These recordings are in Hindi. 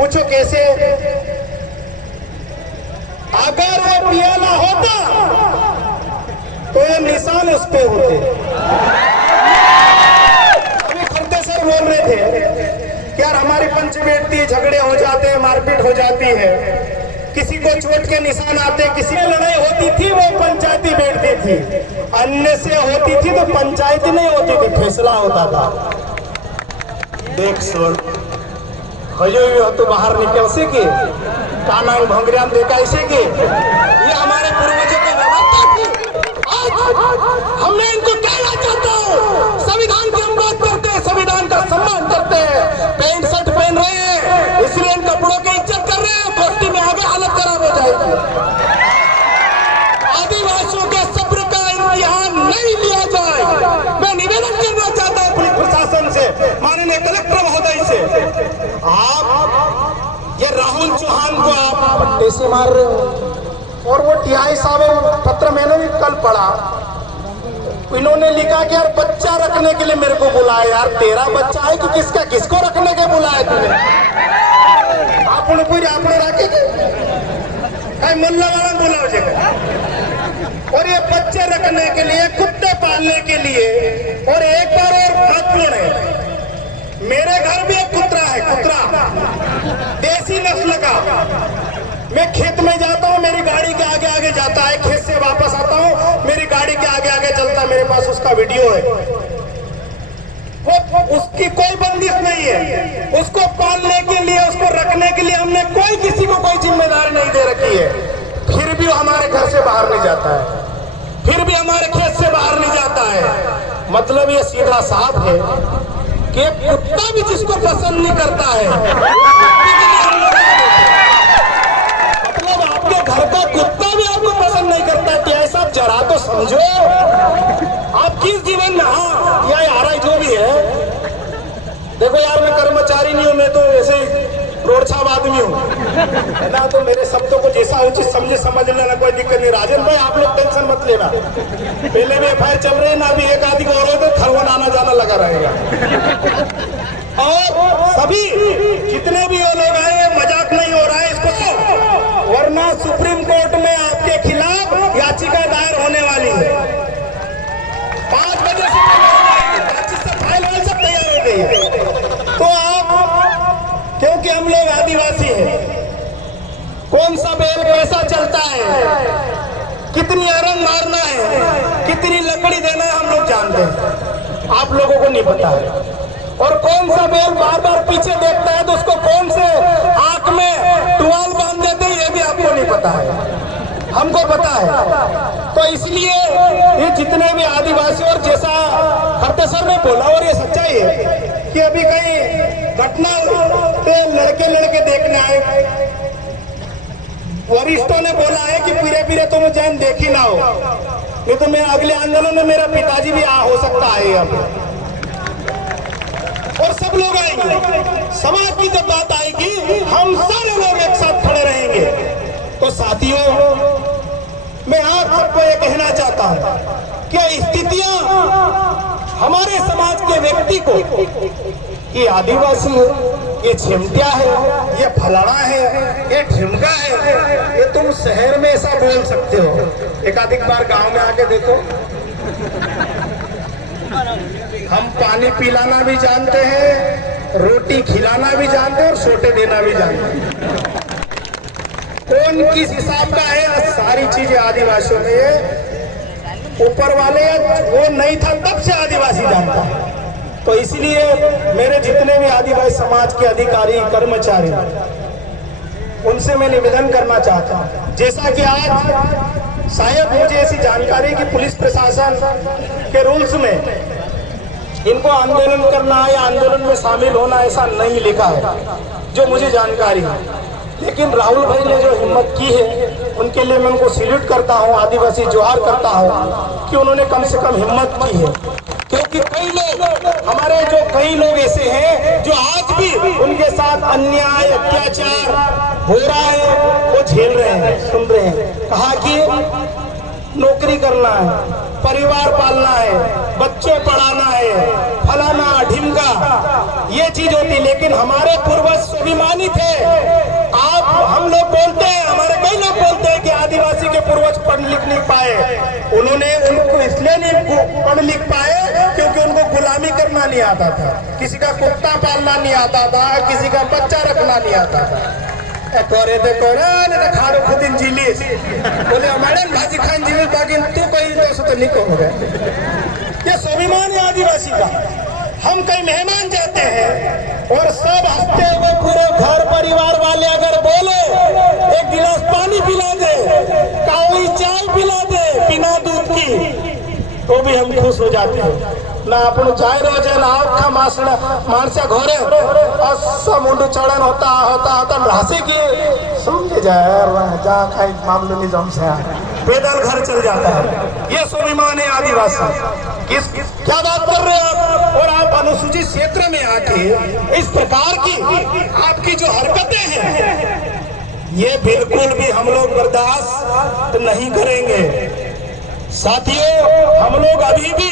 पूछो कैसे? अगर वो पिया ना होता तो ये निशान उस पे होते। अभी खरते सर बोल रहे थे कि यार हमारी पंच बैठती, झगड़े हो जाते हैं, मारपीट हो जाती है, किसी को चोट के निशान आते, किसी में लड़ाई होती थी वो पंचायती बैठती थी, अन्य से होती थी तो पंचायती नहीं होती थी, फैसला होता था। देख सुन हजो तो बाहर निकल से के काना भंगरिया देखा ऐसे के ये हमारे पूर्वजों की व्यवस्था थी। आज हमने इनको कहना चाहता हूँ, संविधान की हम बात करते हैं, संविधान का सम्मान करते हैं, पैंट शर्ट पहन रहे हैं इसलिए इन कपड़ों की इज्जत कर रहे हैं, दोस्ती में आगे हालत खराब हो जाएगी। आदिवासियों के सब्र का इम्तिहान नहीं लिया जाए। मैं निवेदन करना चाहता हूँ पुलिस प्रशासन से, माननीय कलेक्टर महोदय से, आप ये राहुल चौहान को आप पट्टे से मार रहे हो। और वो टीआई साहब पत्र मैंने भी कल पढ़ा, इन्होंने लिखा कि यार बच्चा रखने के लिए मेरे को बुलाया। यार तेरा बच्चा है कि किसका, किसको रखने के बुलाया तूने? आप उनको रखेंगे मुल्ला वाला बुलाओ जगह। और ये बच्चे रखने के लिए, कुत्ते पालने के लिए, और एक बार और महत्वपूर्ण है, मेरे घर भी एक कुत्ता है, कुत्ता देसी नस्ल का। मैं खेत में जाता हूँ, मेरी गाड़ी के आगे आगे जाता है, खेत से वापस आता हूँ मेरी गाड़ी के आगे आगे चलता, मेरे पास उसका वीडियो है। वो उसकी कोई बंदिश नहीं है, उसको पालने के लिए, उसको रखने के लिए हमने कोई किसी को कोई जिम्मेदारी नहीं दे रखी है। फिर भी वो हमारे घर से बाहर नहीं जाता है, फिर भी हमारे खेत से बाहर नहीं जाता है। मतलब ये सीधा साफ है कि कुत्ता भी जिसको पसंद नहीं करता है, मतलब आपके घर का कुत्ता भी आपको पसंद नहीं करता। क्या ऐसा जरा तो समझो आप किस जीवन में। हाँ या यार जो भी है, देखो यार मैं कर्मचारी नहीं हूँ, मैं तो ऐसे रोडछाप आदमी हूँ ना, तो मेरे शब्दों को जैसा उचित समझे समझ लेना, कोई दिक्कत नहीं। राजन भाई आप लोग टेंशन मत लेना, पहले भी एफआईआर चल रही है ना, अभी एक आदि को और हो तो थरवन आना जाना लगा रहेगा। और सभी जितने भी वो लोग आए, मजाक नहीं हो रहा है इसको तो, वरना सुप्रीम कोर्ट में आपके खिलाफ याचिका दायर होने वाली है। 5 बजे से फाइल सब तैयार हो गई है। तो आप, क्योंकि हम लोग आदिवासी हैं, कौन सा बेल कैसा चलता है, कितनी अरंग मारना है, कितनी लकड़ी देना है, हम लोग जानते हैं, आप लोगों को नहीं पता है। और कौन सा बेल बार बार पीछे देखता है तो उसको कौन से आंख में टुवाल बांध देते हैं, ये भी आपको नहीं पता है, हमको पता है। तो इसलिए ये जितने भी आदिवासी, और जैसा हरतेसर ने बोला और ये सच्चाई है कि अभी कहीं घटना पे लड़के देखने आए, वरिष्ठों ने बोला है कि पीरे पीरे तुम जैन देखी ना हो, नहीं तो मैं अगले आंदोलन में मेरा पिताजी भी हो सकता है अब, और सब लोग आएंगे। समाज की जब बात आएगी हम सारे लोग एक साथ खड़े रहेंगे। तो साथियों, मैं आप सबको ये कहना चाहता हूं कि स्थितियां हमारे समाज के व्यक्ति को, ये आदिवासी है, ये झिमटिया है, ये फलाना है, ये ढिमका है, ये तुम शहर में ऐसा बोल सकते हो, एकाधिक बार गांव में आके देखो। हम पानी पिलाना भी जानते हैं, रोटी खिलाना भी जानते हैं, और सोटे देना भी जानते हैं। कौन किस हिसाब का है, सारी चीजें आदिवासियों में है। ऊपर वाले वो नहीं था तब से आदिवासी जानता है। तो इसलिए मेरे जितने भी आदिवासी समाज के अधिकारी, कर्मचारी, उनसे मैं निवेदन करना चाहता हूँ, जैसा कि आज शायद मुझे ऐसी जानकारी कि पुलिस प्रशासन के रूल्स में इनको आंदोलन करना है या आंदोलन में शामिल होना ऐसा नहीं लिखा है, जो मुझे जानकारी है। लेकिन राहुल भाई ने जो हिम्मत की है, उनके लिए मैं उनको सैल्यूट करता हूँ, आदिवासी जोहार करता हूँ कि उन्होंने कम से कम हिम्मत की है। क्योंकि कई लोग, हमारे जो कई लोग ऐसे हैं जो आज भी उनके साथ अन्याय, अत्याचार हो रहा है, वो झेल रहे हैं, सुन रहे हैं। कहा कि नौकरी करना है, परिवार पालना है, बच्चे पढ़ाना है, फलाना ढिमका, ये चीज होती। लेकिन हमारे पूर्वज स्वाभिमानी थे। आप हम लोग बोलते हैं, हमारे कई लोग बोलते हैं कि आदिवासी के पूर्वज पढ़ लिख नहीं पाए। उन्होंने उनको इसलिए नहीं पढ़ लिख पाए क्योंकि उनको गुलामी करना नहीं आता था, किसी का कुत्ता पालना नहीं आता था, किसी का बच्चा रखना नहीं आता था। करे तो खाड़ो खुद इन जिलिस बोले हमारे भाजी खान जिलिस बाकी तू कोई तो नहीं कहोगे। ये स्वाभिमान है आदिवासी का। हम कई मेहमान जाते हैं और सब हंसते हुए पूरे घर परिवार वाले अगर बोले एक गिलास पानी पिला दे, काली चाय पिला दे बिना दूध की, तो भी हम खुश हो जाते हैं। ना अपन चाय रोज ना आखा माणसा घोरे असा मुंडू चढ़न होता होता होता राशि की समझ जाए जा खाई मामले नहीं जमसे पैदल घर चल जाता है। ये स्वाभिमान है आदिवासी। क्या बात कर रहे हैं आप? और आप अनुसूचित क्षेत्र में आके इस प्रकार की आपकी जो हरकतें हैं, ये बिल्कुल भी हम लोग बर्दाश्त नहीं करेंगे। साथियों, हम लोग अभी भी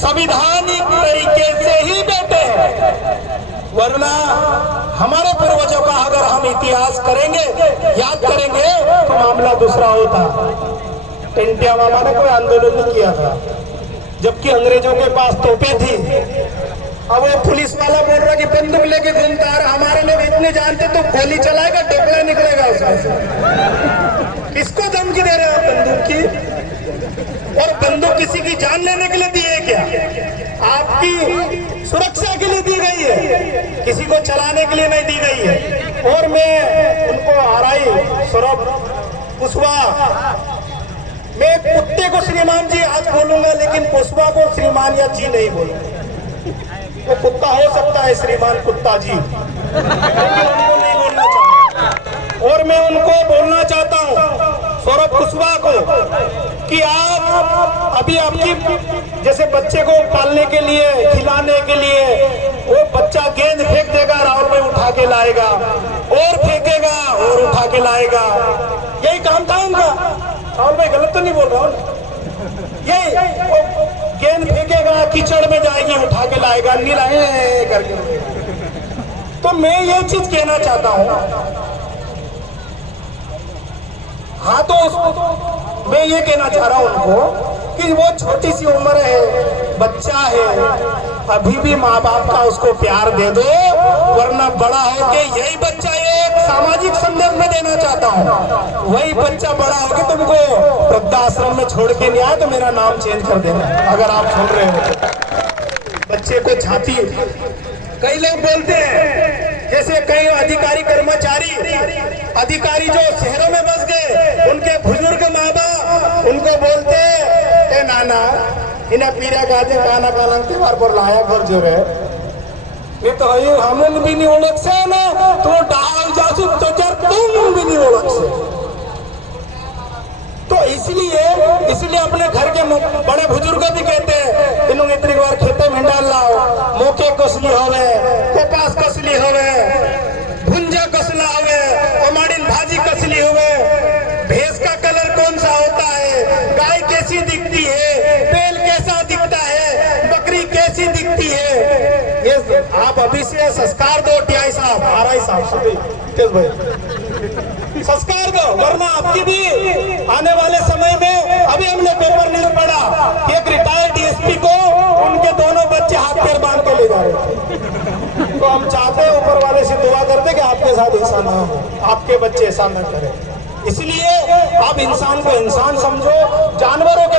संवैधानिक तरीके से ही बैठे हैं, वरना हमारे पूर्वजों का अगर हम इतिहास करेंगे, याद करेंगे, तो मामला दूसरा होता। टेंटिया मामा ने कोई आंदोलन नहीं किया था, जबकि अंग्रेजों के पास तोपें थी। अब वो पुलिस वाला बोल रहा कि बंदूक लेके घूमता है, हमारे लोग इतने जानते तो गोली चलाएगा, टोकला निकलेगा उसमें से। किसको धमकी दे रहे हो आप बंदूक की? और बंदूक किसी की जान लेने के लिए दी है क्या? आपकी सुरक्षा के लिए दी गई है, किसी को चलाने के लिए नहीं दी गई है। और मैं उनको आरआई सौरभ कुशवाहा, मैं कुत्ते को श्रीमान जी आज बोलूंगा, लेकिन कुशवाहा को श्रीमान या जी नहीं बोलूंगा। वो कुत्ता हो सकता है श्रीमान कुत्ता जी, लेकिन उनको नहीं बोलना चाहता। और मैं उनको बोलना चाहता हूँ सौरभ कुशवाहा को कि आप अभी आपकी जैसे बच्चे को पालने के लिए, खिलाने के लिए, वो बच्चा गेंद फेंक देगा, राहुल भाई उठा के लाएगा, और फेंकेगा और उठा के लाएगा। यही काम था उनका। राहुल भाई गलत तो नहीं बोल रहा हूँ? यही वो गेंद फेंकेगा, कीचड़ में जाएगी, उठा के लाएगा, नीला करके। तो मैं ये चीज कहना चाहता हूँ। हाँ, तो मैं ये कहना चाह रहा हूं उनको कि वो छोटी सी उम्र है, बच्चा है, अभी भी माँ बाप का उसको प्यार दे दो, वरना बड़ा होके यही बच्चा एक सामाजिक संदेश में देना चाहता हूँ, वही बच्चा बड़ा होके तुमको वृद्धाश्रम में छोड़ के नहीं आया तो मेरा नाम चेंज कर देना, अगर आप सुन रहे हो तो। बच्चे को छाती, कई लोग बोलते हैं, जैसे कई अधिकारी कर्मचारी अधिकारी जो शहरों में बस गए, उनके बुजुर्ग माँ बाप उनको बोलते ए नाना इन्हें पीरा गाजे गाना गाना त्योहार पर लाया घर जो है ये तो हम भी नहीं ओळख से ना तो डाल जासू तो तुम भी नहीं ओळख से। तो इसलिए अपने घर के बड़े बुजुर्ग भी कहते हैं इन्होंने इतनी बार खेते में डाल लाओ, मौके कसली होवे, कपास कसली होवे, भुंजा कसला होवे, टमाटिन भाजी कसली होवे, भैंस का कलर कौन सा होता है, गाय कैसी दिखती है, बैल कैसा दिखता है, बकरी कैसी दिखती है। ये आप अभी से संस्कार दो टीआई साहब, आरआई साहब, सभी भाई संस्कार दो, वरना आपकी भी आने वाले समय में, अभी हमने पेपर न्यूज पढ़ा कि एक रिटायर्ड डीएसपी को उनके दोनों बच्चे हाथ पैर बांध के ले जा रहे थे। तो हम चाहते हैं ऊपर वाले से दुआ करते कि आपके साथ ऐसा ना हो, आपके बच्चे ऐसा न करें। इसलिए आप इंसान को इंसान समझो। जानवरों के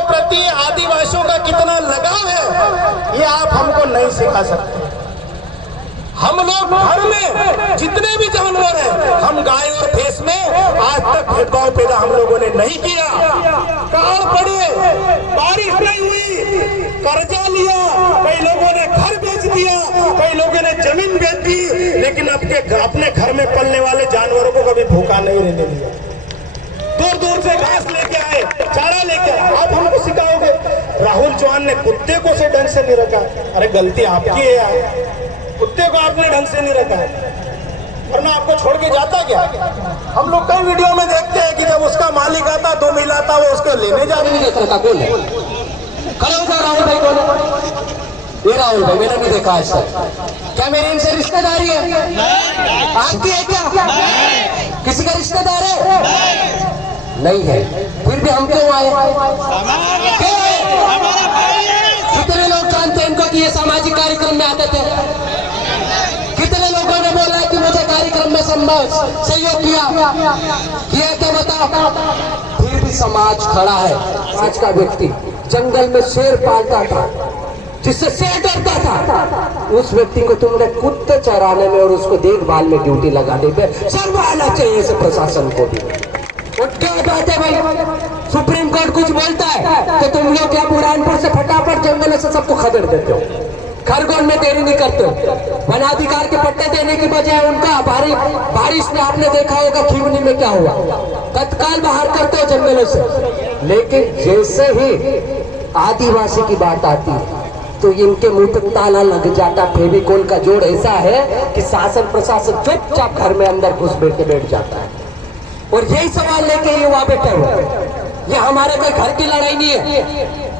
प्रति आदिवासियों का कितना लगाव है ये आप हमको नहीं सिखा सकते। हम लोग घर में जितने भी जानवर हैं, हम गाय और भैंस में आज तक भेदभाव पैदा हम लोगों ने नहीं किया। काल पड़े, बारिश नहीं हुई, कर्जा लिया, कई लोगों ने घर बेच दिया, कई लोगों ने जमीन बेच दी, लेकिन अपने घर में पलने वाले जानवरों को कभी भूखा नहीं रहने दिया। दूर दूर से घास लेके आए, चारा लेके आए। आप हमको सिखाओगे? राहुल चौहान ने कुत्ते को से ढंग से नहीं रखा। अरे गलती आपकी है यार, कुत्ते को आपने ढंग से नहीं रखा है, वरना आपको छोड़ के जाता क्या? हम लोग कई वीडियो में देखते हैं कि जब था वो उसको लेने जा रही है। का कौन है? खड़े हो जाओ। राहुल भाई कौन है? ये राहुल भाई, मैंने नहीं देखा आज तक। क्या मेरी इनसे रिश्तेदारी है? आपकी है क्या? किसी का रिश्तेदार है? नहीं है। फिर भी हम क्यों आए? कितने लोग जानते हैं इनको कि ये सामाजिक कार्यक्रम में आते थे? कितने लोगों ने बोला है कि मुझे कार्यक्रम में सहयोग किया क्या बताओ? फिर भी समाज खड़ा है। आज का व्यक्ति जंगल में शेर पालता था, जिससे शेर डरता था, उस व्यक्ति को तुमने कुत्ते चराने में और उसको देखभाल में ड्यूटी लगाने पे शर्म आना चाहिए इस प्रशासन को भी। और क्या बात है भाई, सुप्रीम कोर्ट कुछ बोलता है तो तुम लोग क्या बुरहानपुर से फटाफट जंगल से सबको खदेड़ देते हो, खरगोन में देरी नहीं करते हो। वनाधिकार के पट्टे देने की बजाय उनका बारिश में आपने देखा होगा खिवनी में क्या हुआ, तत्काल बाहर करते हो जंगलों से। लेकिन जैसे ही आदिवासी की बात आती है तो इनके मुंह पे ताला लग जाता। फेविकोल का जोड़ ऐसा है कि शासन प्रशासन चुपचाप घर में अंदर घुस बैठ जाता है। और यही सवाल लेके युवा बैठे हुए, ये हमारे कोई घर की लड़ाई नहीं है,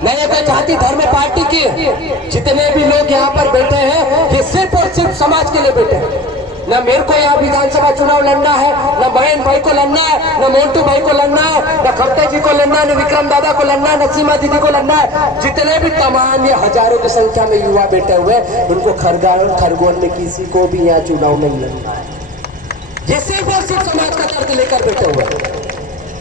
न ये कोई जाति धर्म पार्टी की है। जितने भी लोग यहाँ पर बैठे हैं ये सिर्फ और सिर्फ समाज के लिए बैठे हैं। न मेरे को यहाँ विधानसभा चुनाव लड़ना है, न महेंद्र भाई को लड़ना है, न मोन्टू भाई को लड़ना है, न खट्टे जी को लड़ना है, न विक्रम दादा को लड़ना है, न सीमा दीदी को लड़ना है। जितने भी तमाम ये हजारों की संख्या में युवा बैठे हुए उनको खरगोन में किसी को भी यहाँ चुनाव में लड़ना है। ये सिर्फ और सिर्फ समाज का दर्द लेकर बैठे हुए।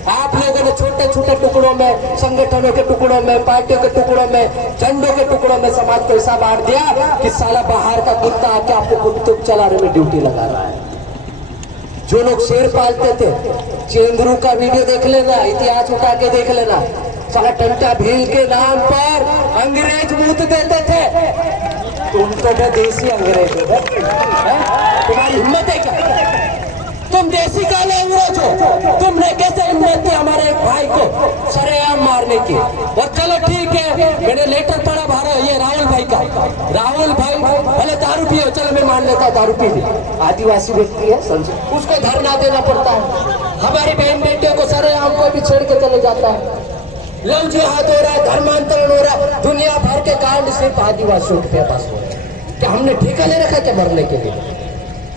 आप लोगों ने छोटे छोटे टुकड़ों में, संगठनों के टुकड़ों में, पार्टियों के टुकड़ों में, झंडों के टुकड़ों में समाज को ऐसा बांट दिया कि साला बाहर का कुत्ता आके आपको कुत्ते चलाने में ड्यूटी लगा रहा है। जो लोग शेर पालते थे, चेंदरू का वीडियो देख लेना, इतिहास उठा के देख लेना, साला टंटा भील के नाम पर अंग्रेज मूत देते थे। तुम तो मैं देसी अंग्रेज हो, तुम्हारी हिम्मत है क्या? तुम देसी काले अंग्रेज हो। तुमने कैसे हिम्मत की हमारे एक भाई को सरेआम मारने की? और चलो ठीक है, मैंने लेटर पढ़ा भारत ये राहुल भाई का। राहुल भाई भले दारू पियो, चलो मैं मान लेता दारू पी ली, आदिवासी व्यक्ति है, उसको धरना देना पड़ता है। हमारी बहन बेटियों को सरेआम कोई भी छेड़ के चले जाता है, लव जिहाद हो रहा है, धर्मांतरण हो रहा है, दुनिया भर के कांड सिर्फ आदिवासियों के पास हो रहे हैं। क्या हमने ठेका ले रखा क्या मरने के लिए?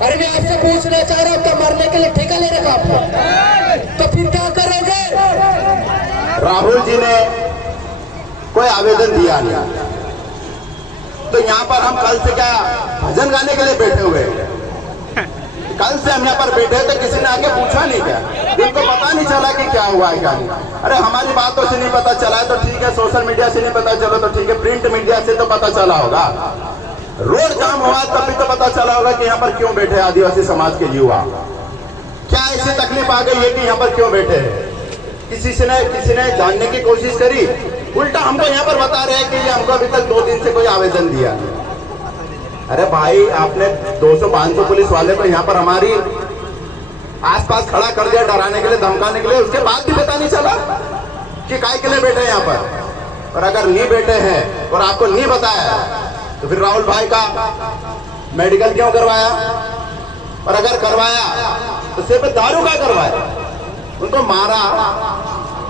अरे मैं आपसे पूछना चाह रहा हूँ, क्या मरने के लिए ठेका ले रखा आपने? तो फिर क्या करोगे? राहुल जी ने कोई आवेदन दिया नहीं, तो यहाँ पर हम कल से क्या भजन गाने के लिए बैठे हुए? कल से हम यहाँ पर बैठे तो किसी ने आके पूछा नहीं क्या? इनको पता नहीं चला कि क्या हुआ है क्या नहीं? अरे हमारी बातों से नहीं पता चला है तो ठीक है, सोशल मीडिया से नहीं पता चला तो ठीक है, प्रिंट मीडिया से तो पता चला होगा, रोड जाम हुआ तभी तो पता चला होगा कि यहाँ पर क्यों बैठे आदिवासी समाज के युवा। क्या ऐसी तकलीफ आ गई है कि यहाँ पर क्यों बैठे हैं? किसी ने जानने की कोशिश करी? उल्टा हमको यहाँ पर बता रहे हैं कि ये हमको अभी तक 2 दिन से कोई आवेदन दिया। अरे भाई, आपने 200-500 पुलिस वाले को यहाँ पर हमारी आसपास खड़ा कर दिया डराने के लिए, धमकाने के लिए, उसके बाद भी पता नहीं चला कि काय के लिए बैठे यहाँ पर? और अगर नहीं बैठे हैं और आपको नहीं बताया तो फिर राहुल भाई का मेडिकल क्यों करवाया? और अगर करवाया तो सिर्फ दारू का करवाया? उनको मारा,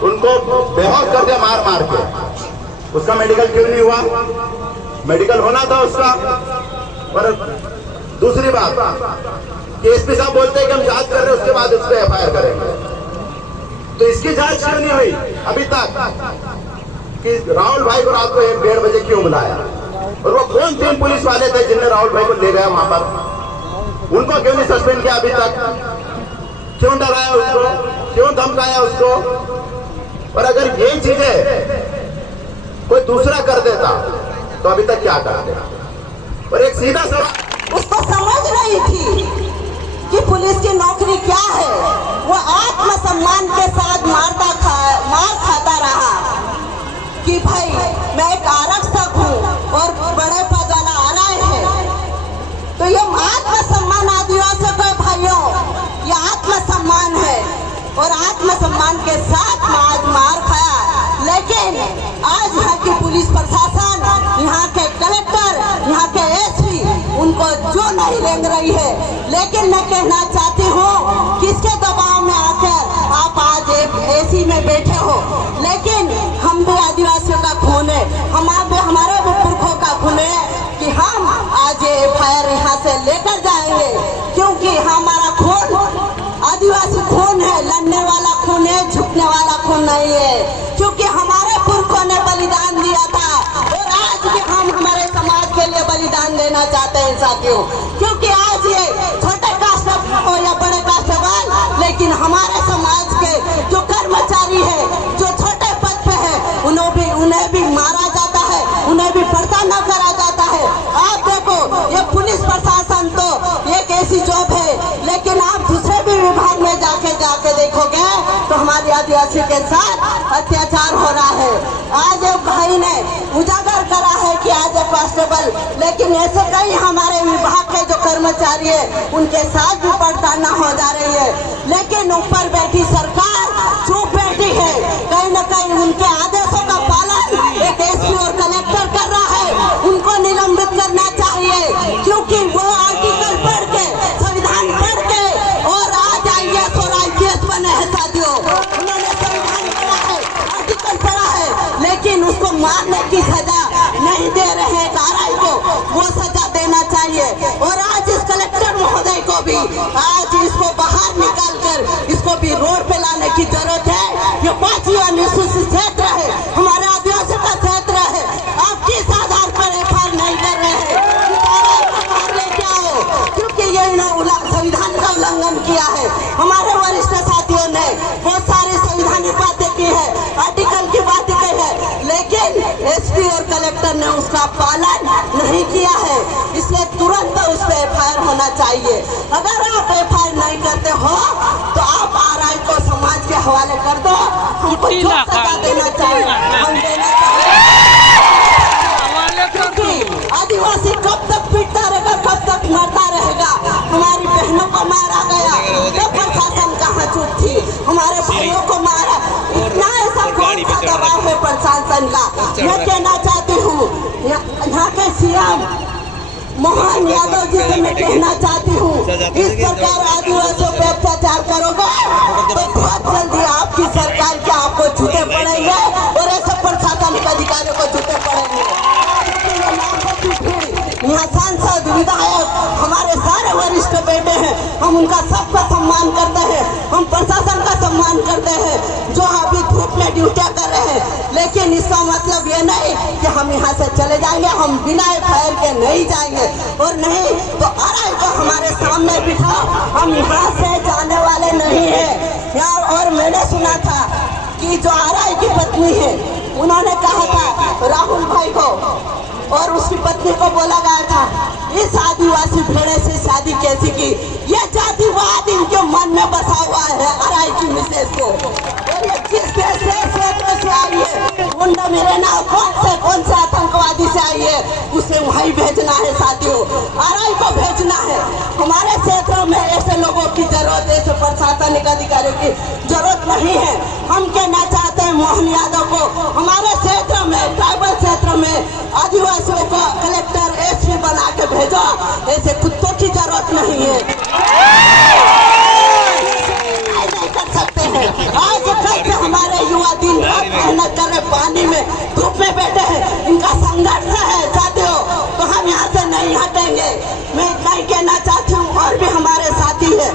उनको बेहोश कर दिया मार के, उसका मेडिकल क्यों नहीं हुआ? मेडिकल होना था उसका। और दूसरी बात कि एसपी साहब बोलते हैं कि हम जांच कर रहे हैं, उसके बाद उस पर FIR करेंगे, तो इसकी जांच क्यों नहीं हुई अभी तक कि राहुल भाई को रात को 1-1:30 बजे क्यों बुलाया? और वो कौन 3 पुलिस वाले थे जिन्हें राहुल भाई को ले गया वहां पर? उनको क्यों नहीं सस्पेंड किया अभी तक? क्यों डराया उसको? क्यों धमकाया उसको? और अगर यही चीजें कोई दूसरा कर देता तो अभी तक क्या करते? और एक सीधा सवाल, उसको समझ नहीं थी कि पुलिस की नौकरी क्या है। वो आत्मसम्मान के साथ मार खाता रहा कि भाई मैं एक आरक्षक हूँ और बड़े पद वाला आ रहे हैं, तो ये आत्मसम्मान आदिवासियों के भाइयों, ये आत्मसम्मान है और आत्मसम्मान के साथ आज मार खाया। लेकिन आज यहाँ की पुलिस प्रशासन, यहाँ के कलेक्टर, यहाँ के एसपी उनको जो नहीं रेंग रही है। लेकिन मैं कहना चाहती हूँ किसके दबाव में आकर आप आज एक ऐसी एसी में बैठे हो, लेकिन हम भी आदिवासियों का खून है, हमारे भी पुरखों का खून है कि हम आज ये FIR यहाँ से लेकर जाएंगे, क्योंकि हमारा खून आदिवासी खून है, लड़ने वाला खून है, झुकने वाला खून नहीं है, क्योंकि हमारे पुरखों ने बलिदान दिया था और आज भी हम हमारे समाज के लिए बलिदान देना चाहते हैं साथियों, क्योंकि आज ये छोटे कास्ट हो या बड़े कास्ट वाले, लेकिन हमारे समाज के जो कर्मचारी है, जो छोटे पद पे है, उन्हें भी मारा जाता है, उन्हें भी परेशान न करा जाता है। आप देखो ये पुलिस प्रशासन तो एक ऐसी जॉब है, लेकिन आप दूसरे भी विभाग में जाके देखोगे तो हमारे आदिवासी के साथ अत्याचार हो रहा है। आज एक भाई ने उजागर करा है कि आज एक कांस्टेबल, लेकिन ऐसे कई हमारे विभाग के जो कर्मचारी है उनके साथ भी परेशान हो जा रही है, लेकिन ऊपर बैठी सरकार चुप बैठी है। कहीं न कहीं उनके आदेशों का पालन एक एसपी और कलेक्टर कर रहा है, उनको निलंबित करना चाहिए, क्योंकि वो आर्टिकल पढ़ के, संविधान पढ़ के और आज IAS और IPS बने हैं साथियों। उन्होंने संविधान पढ़ा है, आर्टिकल पढ़ा है, लेकिन उसको मारने की सजा नहीं दे रहे हैं RI को, वो सजा देना चाहिए। और आज इस कलेक्टर महोदय को भी आज इसको बाहर निकाल कर इसको भी रोड पे लाने की जरूरत है। ये 5वीं अनुसूचित क्षेत्र है, हमारे आदिवासी का क्षेत्र है, आप किस आधार पर FIR नहीं कर रहे हैं? बाहर लेके आओ, क्योंकि ये संविधान का उल्लंघन किया है। हमारे वरिष्ठ साथियों ने बहुत सारी संवैधानिक बातें की है, आर्टिकल की बातें की है, लेकिन एसपी और कलेक्टर ने उसका पालन नहीं किया है, इसलिए तुरंत उस पर FIR होना चाहिए। अगर आप FIR नहीं करते हो तो आप RI को समाज के हवाले कर दो, हमको जो सजा देना चाहिए हम देना चाहिए। आदिवासी कब तक पीटता रहेगा, कब तक मरता रहेगा? हमारी बहनों को मारा गया तो प्रशासन कहाँ चुप थी? हमारे भाइयों को मारा, इतना ऐसा कौन सा दबाव है प्रशासन का? मैं कहना चाहती हूँ यहाँ के CM मोहन यादव जी से मैं कहना चाहती हूँ, इस प्रकार आदिवासियों पे अत्याचार करोगे तो बहुत जल्दी आपकी सरकार के आपको झूठे पड़ेंगे और ऐसे प्रशासनिक अधिकारियों को झूठे पड़ेंगे। यहाँ सांसद, विधायक, हमारे सारे वरिष्ठ बैठे हैं, हम उनका सबका सम्मान करते हैं, हम प्रशासन का सम्मान करते हैं जो अभी धूप में ड्यूटियाँ कर रहे हैं, लेकिन इसका मतलब ये नहीं कि हम यहाँ से चले जाएंगे, हम बिना FIR के नहीं जाएंगे, और नहीं तो RI को हमारे सामने बिठाओ, हम यहाँ से जाने वाले नहीं है यार। और मैंने सुना था कि जो RI की पत्नी है, उन्होंने कहा था राहुल भाई को और उसकी पत्नी को बोला गया था इस आदिवासी भेड़े से शादी कैसी की? ये जातिवाद इनके मन में बसा हुआ है RI की मिसेज को। और ये किस देश से आई है? मुंडा मेरे ना कौन से आतंकवादी से आई है? उसे वहीं भेजना है साथियों, RI को भेजना है। हमारे क्षेत्रों में ऐसे लोगों की जरूरत है, ऐसे प्रशासनिक अधिकारियों की जरूरत नहीं है। हम कहना चाहते हैं मोहन यादव को हमारे क्षेत्र में, ट्राइबल क्षेत्र में आदिवासियों को कलेक्टर एसपी बना के भेजो, ऐसे कुत्तों की जरूरत नहीं है। नहीं कर सकते हैं। आज कल से हमारे युवा दिन रात मेहनत कर रहे, पानी में धूप में बैठे हैं, इनका संघर्ष है साथियों, तो हम यहाँ से नहीं हटेंगे। मैं इतना ही कहना चाहती हूँ, और भी हमारे साथी है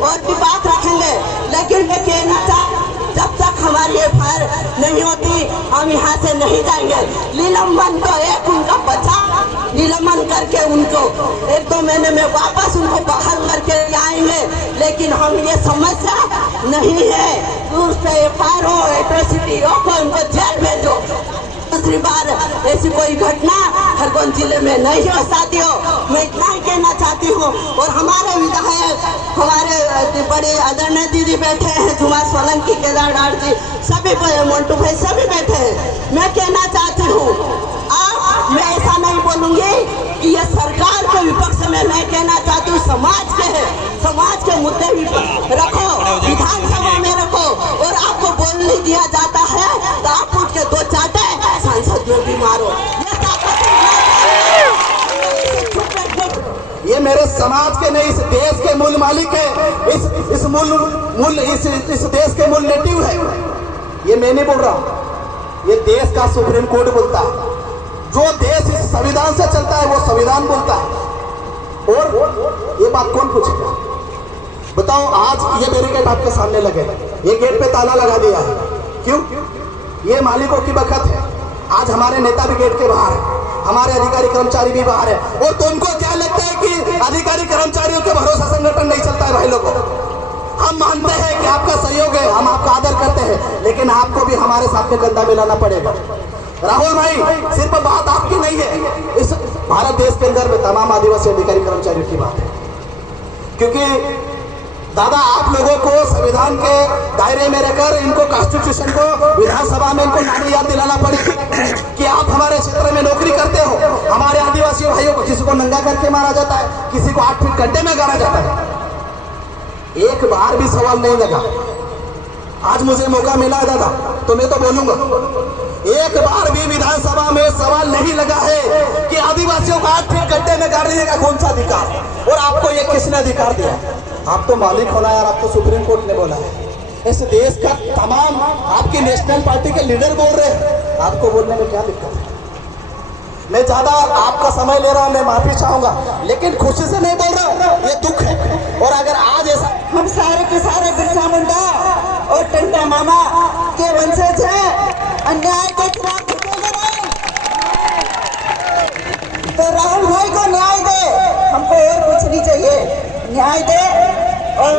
और भी बात रखेंगे, लेकिन मैं कहना चाहती जब तक हमारी FIR नहीं होती हम यहाँ से नहीं जाएंगे। निलंबन तो एक उनका बचा, निलंबन करके उनको 1-2 महीने में वापस उनको बाहर करके आएंगे, लेकिन हम ये समस्या नहीं है उस पर FIR हो, एट्रोसिटी हो, उनको जेल भेजो। दूसरी बार ऐसी कोई घटना खरगोन जिले में नहीं हो साथियों, मैं इतना ही कहना चाहती हूँ। और हमारे विधायक, हमारे बड़े आदरणीय दीदी बैठे हैं, झुमा सोलंकी, केदार डार जी, सभी मोन्टू भाई सभी बैठे हैं। मैं कहना चाहती हूँ मैं ऐसा नहीं बोलूंगी कि ये सरकार के विपक्ष में, मैं कहना चाहती हूँ समाज के है, समाज के मुद्दे रखो, विधानसभा में रखो, और आपको बोलने दिया जाता है तो आप उठ के 2 चाटे सांसद में भी मारो। ये मेरे समाज के नहीं, इस देश के मूल मालिक है, इस देश के मूल नेटिव है। मैं नहीं बोल रहा हूं, ये देश का सुप्रीम कोर्ट बोलता है। जो देश इस संविधान से चलता है वो संविधान बोलता है। और ये बात कौन पूछेगा? बताओ, आज ये बैरिकेड आपके सामने लगे, ये गेट पे ताला लगा दिया है, क्यों? ये मालिकों की बखत है। आज हमारे नेता भी गेट के बाहर है, हमारे अधिकारी कर्मचारी भी बाहर है। और तुमको क्या लगता है कि अधिकारी कर्मचारियों के भरोसे संगठन नहीं चलता है? भाई लोगों, हम मानते हैं कि आपका सहयोग है, हम आपका आदर करते हैं, लेकिन आपको भी हमारे साथ में कंधा मिलाना पड़ेगा। राहुल भाई, सिर्फ बात आपकी नहीं है, इस भारत देश के अंदर में तमाम आदिवासी अधिकारी कर्मचारियों की बात है। क्योंकि दादा, आप लोगों को संविधान के दायरे में रहकर इनको कॉन्स्टिट्यूशन को विधानसभा में इनको नाम याद दिलाना पड़ेगा कि आप हमारे क्षेत्र में नौकरी करते हो। हमारे आदिवासी भाइयों को किसी को नंगा करके मारा जाता है, किसी को 8 फीट गड्ढे में गाड़ा जाता है, एक बार भी सवाल नहीं लगा। आज मुझे मौका मिला है दादा, तो मैं तो बोलूंगा, एक बार भी विधानसभा में सवाल नहीं लगा है कि आदिवासियों को 8 फीट गड्ढे में गाड़ने का कौन सा अधिकार, और आपको ये किसने अधिकार दिया? आप तो मालिक होना यार, आप तो सुप्रीम कोर्ट ने बोला है। इस देश का तमाम आपकी नेशनल पार्टी के लीडर बोल रहे हैं, आपको बोलने में क्या दिक्कत है? मैं ज्यादा आपका समय ले रहा हूं, मैं माफी चाहूंगा, लेकिन खुशी से नहीं बोल रहा, ये दुख है। और अगर आज ऐसा, हम सारे के सारे बिरसा मुंडा और टंटा मामा के वंशज हैं, अन्याय के खिलाफ झुकेंगे नहीं। तो राहुल भाई को न्याय दे, हमको और कुछ नहीं चाहिए, न्याय दे और